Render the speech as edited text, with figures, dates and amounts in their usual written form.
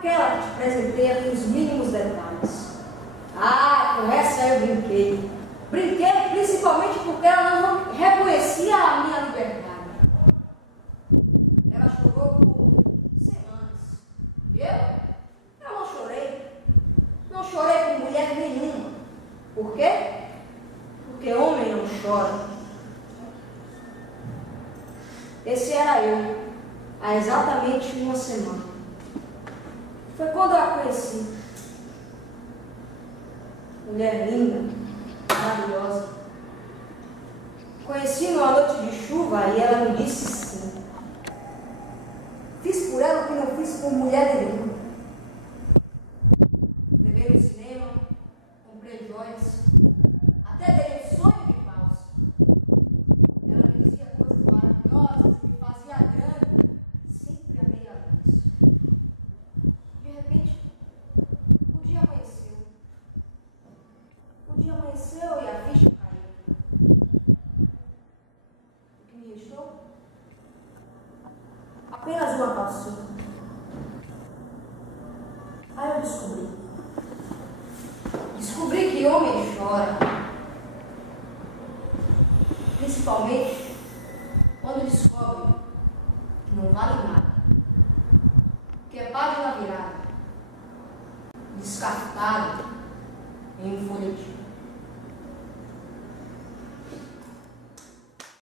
aquela que te presenteia com os mínimos detalhes. Ah, com essa eu brinquei. Brinquei principalmente porque ela não reconhecia a minha liberdade. Ela chorou por semanas. Eu não chorei. Não chorei com mulher nenhuma. Por quê? Porque homem não chora. Esse era eu, há exatamente uma semana. Foi quando eu a conheci. Mulher linda, maravilhosa. Conheci numa noite de chuva e ela me disse sim. Fiz por ela o que não fiz por mulher nenhuma. Levei no cinema, comprei joias, até dei um sonho de valsa. Ela me dizia coisas maravilhosas e me fazia grande. Sempre amei a luz. De repente, o dia amanheceu. O dia amanheceu e a ficha caiu. O que me restou? Apenas uma calçura. Aí eu descobri que homem chora. Principalmente quando descobre que não vale nada. Que é página virada, descartado em um folhetim.